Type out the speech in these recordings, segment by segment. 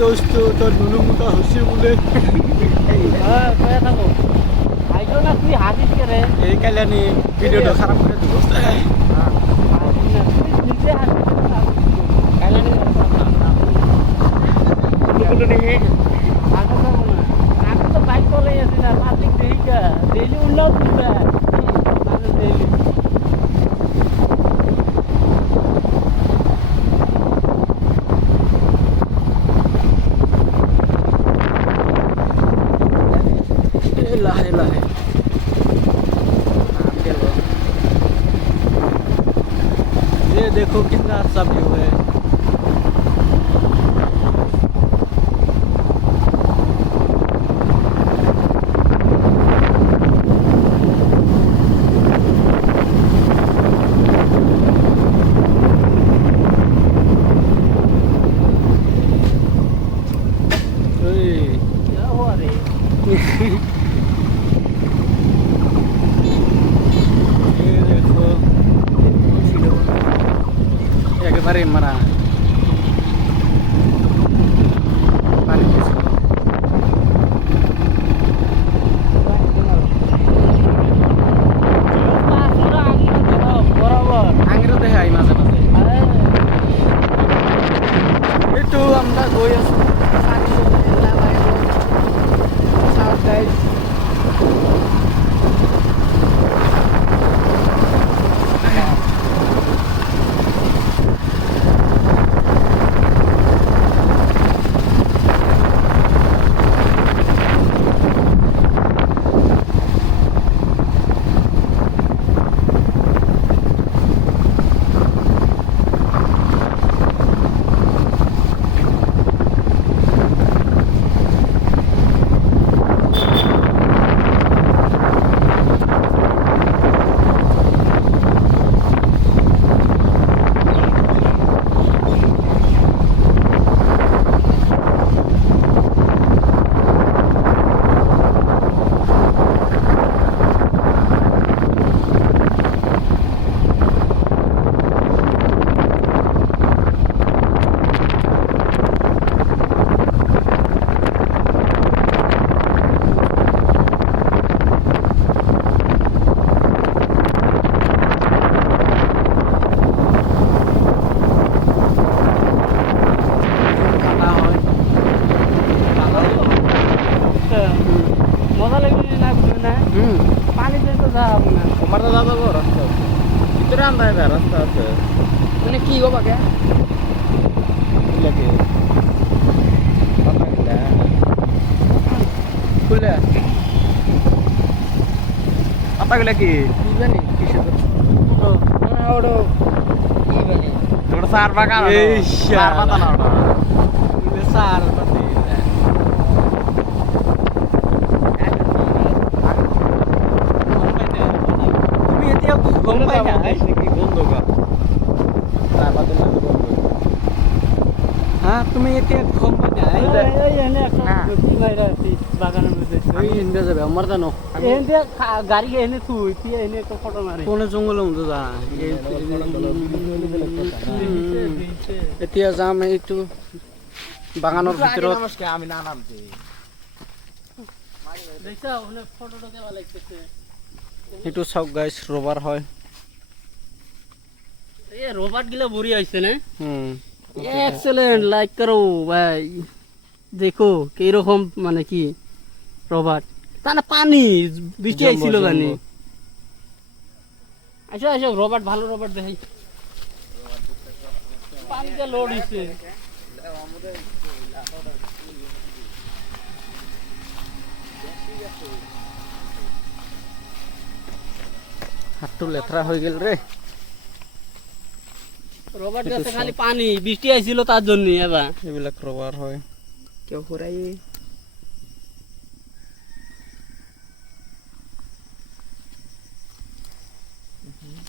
দোস্ত তোর নুনু মুখা হসি বলে হ্যাঁ কয়ে থাকো আইজো না তুই হাসিস কে রে এই কালানি ভিডিওটা খারাপ করে দিব হাসিস না তুই নিজে হাসিস না কাইলানি বলে নেই হাসা যাবো না আমি তো বাইক চলে আসি না পাবলিক দেখিকা ডেইলি উল্লাও তুলবে ডেইলি लाहे लाहे ये देखो कितना अच्छा व्यू है क्या हुआ रे একেবারে মারা পানি দিয়েছে আঙিরও দেখাই মাঝে মাঝে একটু আমরা গই আছি মজা লাগবে না বুঝবে না পানিতে তো যাবো না আমার তো দাদা গো রাস্তা আছে ভিতরে আন্দায় না রাস্তা আছে মানে কি গো বাকে লাগে খুলে পাতাগুলা কি কি জানি কিসের না ওড়ো কি জানি ওটা সার বাগান এই সার পাতা না ওটা সার পাতা তুমি এতিয়া গম পাই না কি বন্ধ গা সার পাতা না বন্ধ হ্যাঁ তুমি এতিয়া গম পাই না এই এনে একটা কি মাইরা আছে বাগানের মধ্যে ওই ইন্দা যাবে আমার জানো এনে গাড়ি এনে তুই তুই এনে একটা ফটো মারি কোনে জঙ্গলের মধ্যে যা এতিয়া যাম এইটো বাগানৰ ভিতৰত আমি না নামতে দেখছা ওনে ফটোটা কেমন লাগতেছে এইটো চাওক গাইস রবার হয় এ রোবট গুলো বুড়ি আইছে না হুম एक्सीलेंट लाइक करो भाई देखो কি রকম মানে কি রোবট তানা পানি বৃষ্টি আইছিল জানি আচ্ছা আচ্ছা রোবট ভালো রোবট দেখাই পানিতে লোড হইছে হাতটো লেথৰা হৈ গেল রে রোবট গাছে খালি পানি বৃষ্টি আইছিল তার জন্য এবা এইবিলাক রবার হয় কেউ ফুরাই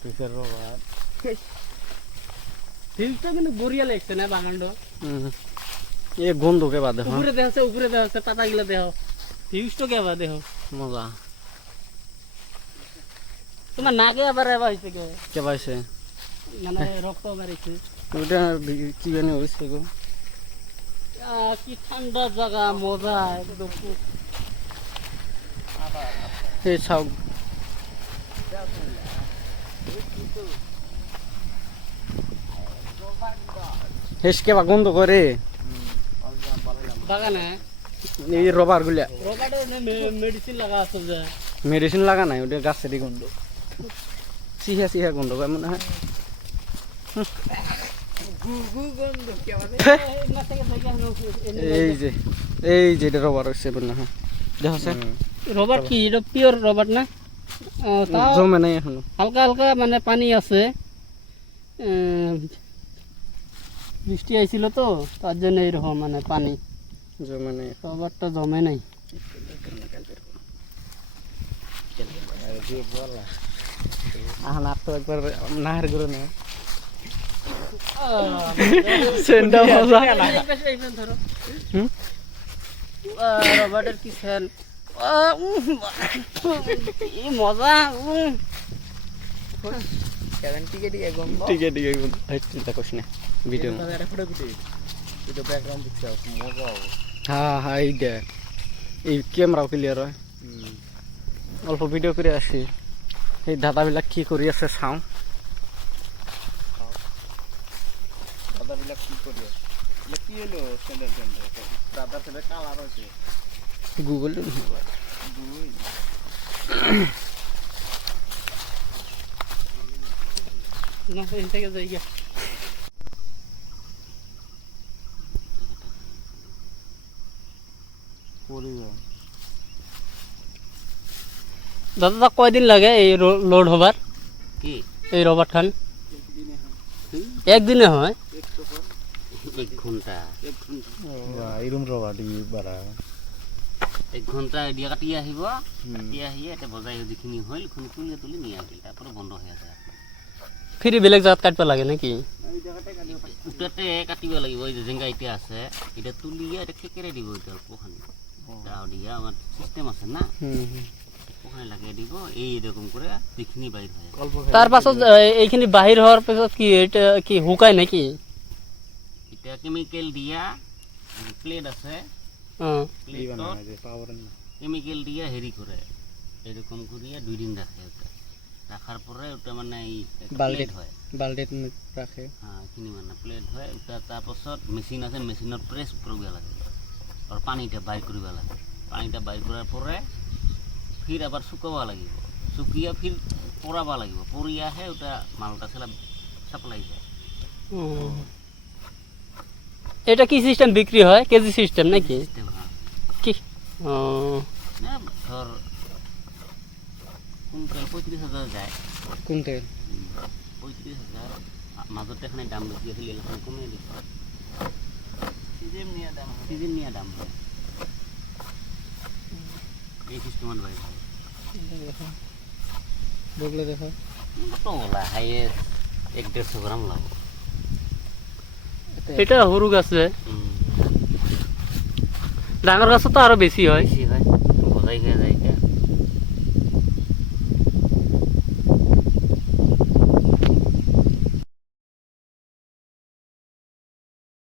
পিছের রবার ফিল্ডটা কিন্তু বড়িয়া লাগছে না বাগানটা এ গন্ধকে বাদে হ্যাঁ উপরে দেখাচ্ছে পাতাগুলো দেখো ফিউজটা কে বা দেখো মজা তোমার নাকে আবার এবার হইছে কে পাইছে মানে রক্ত বাড়িছে ওটা কি জানি হইছে গো কি ঠান্ডা জায়গা, মজা একদম। এই চাও হেসকে বা গন্ধ করে বাগানে এই রবার গুলা রবার্টের মেডিসিন লাগা আছে যে। মেডিসিন লাগা নাই, ওটা গাছেরই গন্ধ, চিহা চিহা গন্ধ পায় মনে হয়। এই যে এটা রবার হচ্ছে মনে হয়, দেখছে রবার্ট কি এটা পিওর রবার্ট না? তাও জমে নাই এখনো, হালকা হালকা মানে পানি আছে, বৃষ্টি আইছিল তো তার জন্য এরকম মানে পানি, জমে নাই রবারটা জমে নাই। এখন আর তো একবার নাহের করে নেয় রবার্টের কি ফ্যান, মজা। টিকে টিকে চিন্তা করিস না ভিডিও। হ্যাঁ হ্যাঁ এইটা এই ক্যামেরাও ক্লিয়ার হয়, অল্প ভিডিও করে আসি। এই দাদাবিলাক কি কৰি আছে চাওঁ। গুগল না এখান থেকে যাই গিয়া। দাদা কয়দিন লাগে এই লোড হবার, এই রবার খান? একদিনে হয়? 1 ঘন্টা এরম রবা দিবি বাৰা 1 ঘন্টা দিয়া কাটি আহিব, কাটি আহি এটা বজাই যিখিনি হল খুনি তুলি তুলি নিয়ে আহিল, তারপরে বন্ধ হয়ে যায়। ফিরি বেলেগ জাত কাটব লাগে নাকি? উঠাতে কাটিব লাগিব, এই যে জেঙ্গা এটা আছে এটা তুলিয়ে এটা খেকেরে দিব, এটা অল্পখানি দাও দিয়া আমার সিস্টেম আছে না, ওখানে লাগিয়ে দিব। এইরকম করে যিখিনি বাইর হয়, তার পাছত এইখিনি বাহির হওয়ার পাছত কি এটা কি হুকায় নাকি? এটা কেমিক্যাল দিয়া প্লেট আছে, কেমিক্যাল দিয়া হেরি করে এরকম করিয়া 2 দিন রাখে। ওটা রাখার পরে ওটা মানে এই প্লেট হয়, বাল্টিত ৰাখে। হ্যাঁ এখিনি মানে প্লেট হয়। ওটা তারপাছত মেশিন আছে, মেশিনত প্রেস করব লাগে আর পানিটা বাইর করব লাগে। পানিটা বাইর করার পরে ফির আবার শুকাবা লাগিব, শুকিয়া ফির পোড়াবা লাগিব, পোড়িয়াহে ওটা মালটা ছেলা সাপ্লাই যায়। এটা কি সিস্টেম বিক্রি হয়, কেজি সিস্টেম নাকি? সিস্টেম হ্যাঁ, কি ধর কুইন্টাল 35,000 যায়। কোনতে 35,000 মাজতে এখানে দাম বেশি আছিল, এখন কমিয়ে দিচ্ছে। সিজন নিয়ে দাম হয় এই সিস্টেমত বাইর হয়। বগলে দেখো কত ওলা হাইয়েস্ট 1-150 গ্রাম লাগবে। এটা সৰু গাছ যে, ডাঙৰ গাছত তো আরো বেশি হয়। বেশি